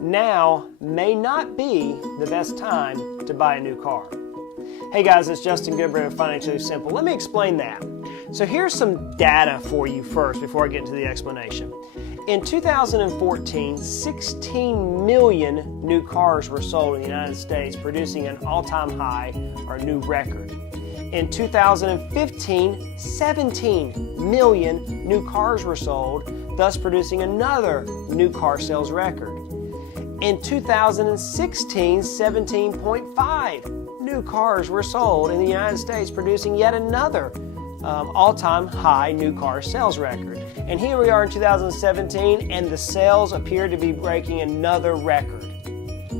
now may not be the best time to buy a new car. Hey guys, it's Justin Goodbread of Financially Simple. Let me explain that. So here's some data for you first before I get into the explanation. In 2014, 16 million new cars were sold in the United States, producing an all-time high or new record. In 2015, 17 million new cars were sold, thus producing another new car sales record. In 2016, 17.5 new cars were sold in the United States, producing yet another all-time high new car sales record. And here we are in 2017, and the sales appear to be breaking another record.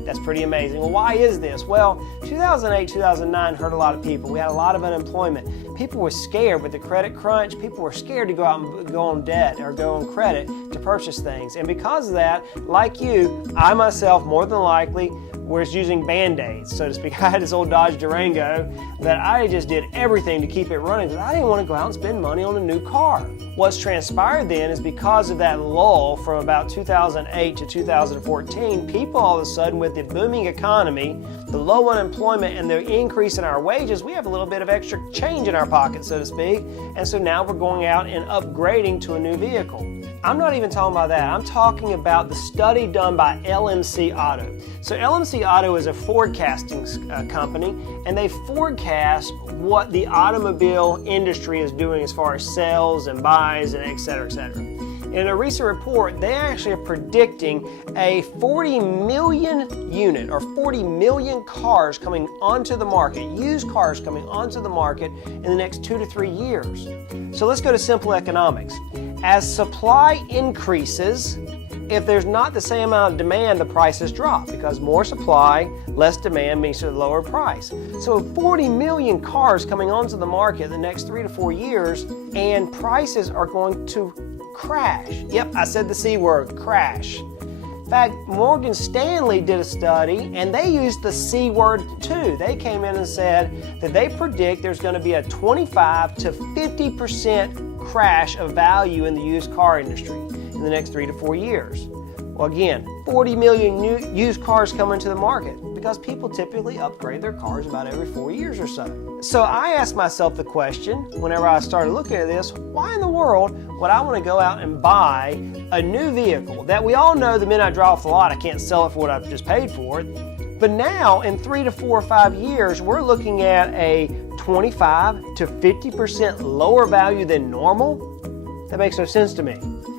That's pretty amazing. Well, why is this? Well, 2008, 2009 hurt a lot of people. We had a lot of unemployment. People were scared with the credit crunch. People were scared to go out and go on debt or go on credit to purchase things. And because of that, like you, I myself more than likely was using Band-Aids, so to speak. I had this old Dodge Durango that I just did everything to keep it running because I didn't want to go out and spend money on a new car. What's transpired then is because of that lull from about 2008 to 2014, people all of a sudden with the booming economy, the low unemployment, and the increase in our wages, we have a little bit of extra change in our pocket, so to speak, and so now we're going out and upgrading to a new vehicle. I'm not even talking about that. I'm talking about the study done by LMC Auto. So LMC Auto is a forecasting company, and they forecast what the automobile industry is doing as far as sales and buys and et cetera, et cetera. In a recent report, they actually are predicting a 40 million unit or 40 million cars coming onto the market, used cars coming onto the market in the next 2 to 3 years. So let's go to simple economics. As supply increases, if there's not the same amount of demand, the prices drop because more supply, less demand means a lower price. So 40 million cars coming onto the market in the next 3 to 4 years, and prices are going to crash. Yep, I said the C word, crash. In fact, Morgan Stanley did a study and they used the C word too. They came in and said that they predict there's going to be a 25 to 50% crash of value in the used car industry in the next 3 to 4 years. Well, again, 40 million new used cars come into the market because people typically upgrade their cars about every 4 years or so. So I asked myself the question whenever I started looking at this, why in the world would I want to go out and buy a new vehicle that we all know the minute I draw off the lot, I can't sell it for what I've just paid for it. But now in 3 to 4 or 5 years, we're looking at a 25 to 50% lower value than normal? That makes no sense to me.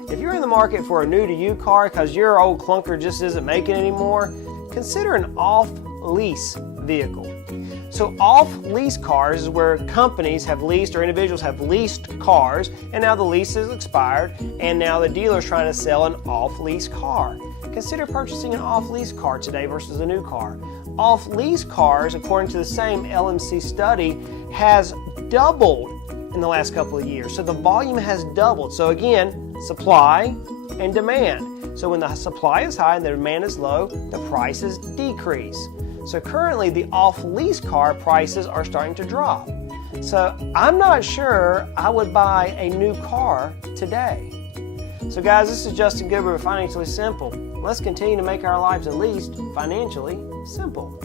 If you're in the market for a new to you car because your old clunker just isn't making anymore, consider an off-lease vehicle. So off-lease cars is where companies have leased or individuals have leased cars, and now the lease is expired, and now the dealer's trying to sell an off-lease car. Consider purchasing an off-lease car today versus a new car. Off-lease cars, according to the same LMC study, has doubled in the last couple of years. So the volume has doubled. So again, supply and demand. So when the supply is high and the demand is low, the prices decrease. So currently the off-lease car prices are starting to drop. So I'm not sure I would buy a new car today. So guys, this is Justin Goodbread of Financially Simple. Let's continue to make our lives at least financially simple.